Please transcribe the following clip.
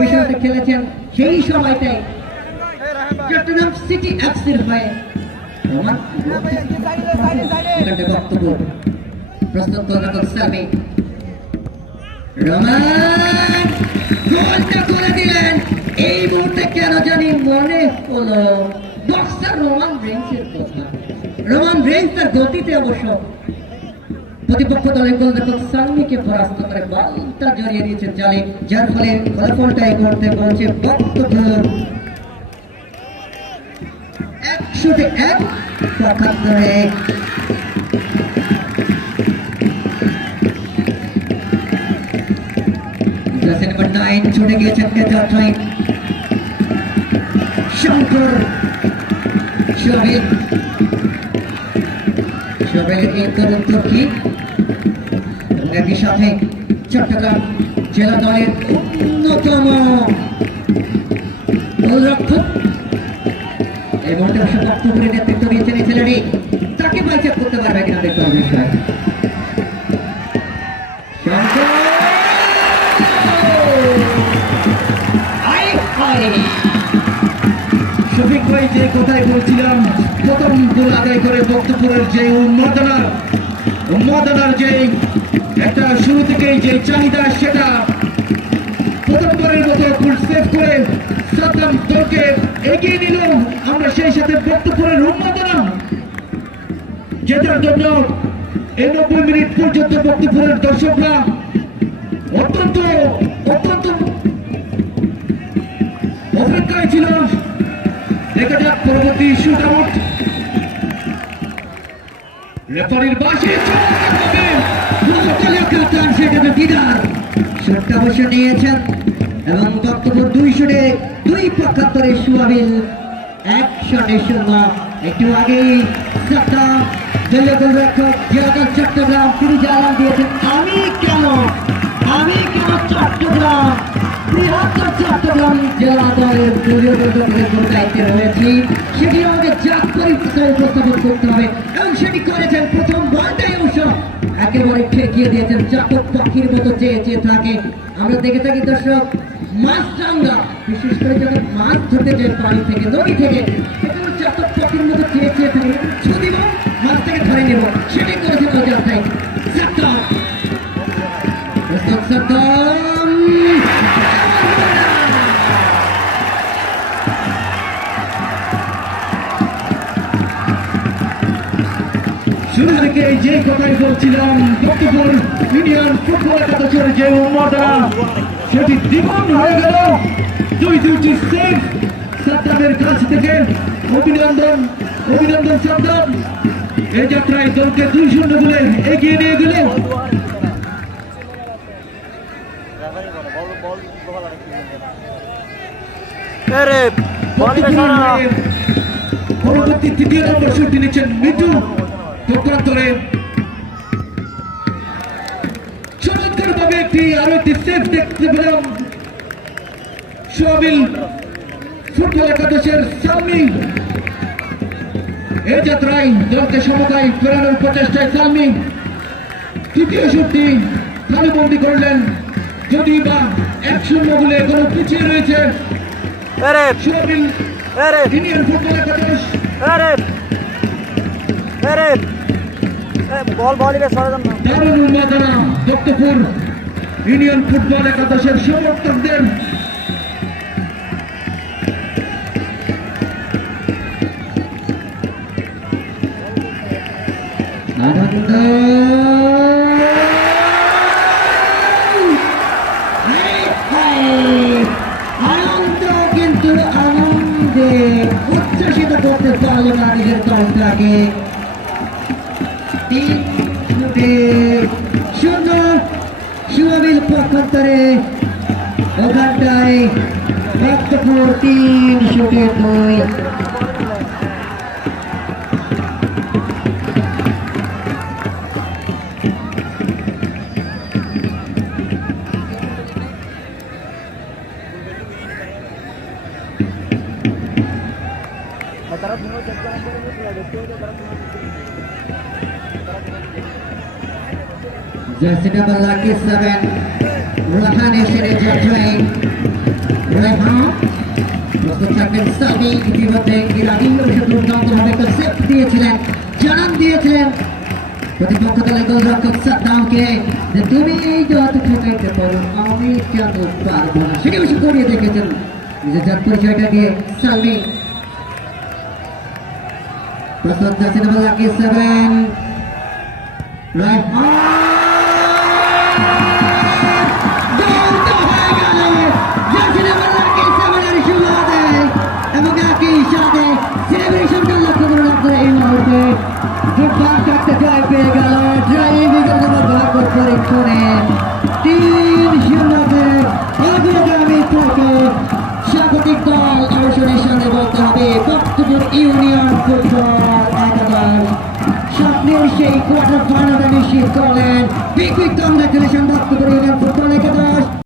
ডিভিশনে খেলেছেন সেই সময়টাই চট্টগ্রাম সিটি এফসির হয়ে রোমান বক্তব্য প্রস্তুত করলেন সামি রোমান গোলটা করে দিলেন। এই মুহূর্তে কেন জানি মনে হলো বক্সার রোমান রেঞ্জের কথা। রোমান রেঞ্জ তার গতিতে অবশ্য প্রতিপক্ষ দলের গোলরক্ষক সামিকে পরাস্ত করে বলটা জড়িয়ে দিয়েছে জালে, যার ফলে ফলাফলটাই করতে বলছে বক্তব্য 101 পক্ষান্তরে। নাম্বার 9 ছুটে গিয়েছেন কেতায় শঙ্কর শোভিল শোভিলের এই তরুণ কি একই সাথে চট্টগ্রাম জেলা দলের অন্যতম গোলরক্ষক এই মুহূর্তে বক্তব্যের নেতৃত্ব দিয়েছেন এই ছেলেটি। তাকে বাইচাপ করতে পারবে কিনা দেখতে হবে। শফিক ভাই যে কথাই বলছিলাম, প্রথম গোল আদায় করে বক্তপুরের যে উন্মাদনার যে একটা শুরু থেকেই যে চাহিদা, সেটা প্রথমবারের মতো ফুল সেভ করে সাদ্দাম দলকে এগিয়ে নিল। আমরা সেই সাথে বক্তপুরের উন্মাদনা জেতার জন্য এই 90 মিনিট পর্যন্ত বক্তপুরের দর্শকরা অত্যন্ত অপেক্ষায় ছিল। দেখা যাক পরবর্তী শুট আউট। রেফারির বাঁশি শটটা অবশ্য নিয়েছেন এবং বক্তব্য 2 শুটে 2 পক্ষান্তরে সুয়াবিল 1-0। একটু আগেই সাদ্দাম দলীয় গোলরক্ষক জেলা চট্টগ্রাম তিনি জানান দিয়েছেন আমি কেন চট্টগ্রাম বৃহত্তর চট্টগ্রাম জেলা দলের দলীয় গোলরক্ষকের দায়িত্বে রয়েছি, সেটি আমাদের জাতীয় উপস্থাপন করতে হবে এবং সেটি করেছেন। প্রথম বলটাই অবশ্য একেবারে ঠেকিয়ে দিয়েছেন, চাতক পাখির মতো চেয়ে থাকে। আমরা দেখে থাকি দর্শক মাছরাঙ্গা, বিশেষ করে যখন মাছ ধরতে যায় পানি থেকে নদী থেকে, একেবারে চাতক পাখির মতো চেয়ে থাকে যদি মাছ থেকে ধরে নেব, সেটাই করেছেন অজান্তাই সাদ্দাম। শুরু থেকে যে কথাই বলছিলাম, বক্তপুর ইউনিয়ন ফুটবল একাদশের যে উন্মাদনা সেটি দ্বিগুণ হয়ে গেল। 2-2টি সেভ সাদ্দামের কাছ থেকে। অভিনন্দন সাদ্দাম, এই যাত্রায় দলকে 2-0 গোলে এগিয়ে নিয়ে গেল। পরবর্তী 3য় নম্বর শুট নিচ্ছেন মিঠু পক্ষান্তরে। চমৎকার ভাবে আরো একটি সেভ দেখতে পেলাম সোহাবিল ফুটবল একাদশের সালমি। এই যাত্রায় দলকে সমতায় ফেরানোর প্রচেষ্টায় সালমি 3য় শুটটি তালুবন্দি করলেন, যদি বা 1-0 গোলে এখনো পিছিয়ে রয়েছে সোহাবিল ইউনিয়ন ফুটবল একাদশ। দারুণ উন্মাদনা বক্তপুর ইউনিয়ন ফুটবল একাদশের সমর্থকদের। আনন্দ কিন্তু আনন্দে উচ্ছ্বাসিত করতে পারলো না নিজের দলটাকে। 3-0 সুয়াবিল পক্ষান্তরে। ওখানটায় Baktapur 3-2। Jersey number lucky 7, Rahan is in a jet train. Rehan প্রস্তুত থাকবেন সামি ইতিমধ্যে এর আগেই অবশ্য দুর্দান্তভাবে একটা সেট দিয়েছিলেন জানান দিয়েছিলেন প্রতিপক্ষ দলের গোলরক্ষক সাদ্দামকে যে তুমি যত ঠেকাইতে পারো আমি কেন পারবো না সেটি অবশ্য করিয়ে দেখেছেন নিজের জাত পরিচয়টা দিয়ে সামি প্রস্তুত জাসিন লাকি 7 রেহান স্বাগতিক দল অবসরের সাথে বলতে হবে বক্তব্য ইউনিয়ন ফুটবল একাদশ স্বপ্নের সেই কোয়ার্টার ফাইনালে নিশ্চিত করলেন বিগ কংগ্রেচুলেশন বক্তব্য ইউনিয়ন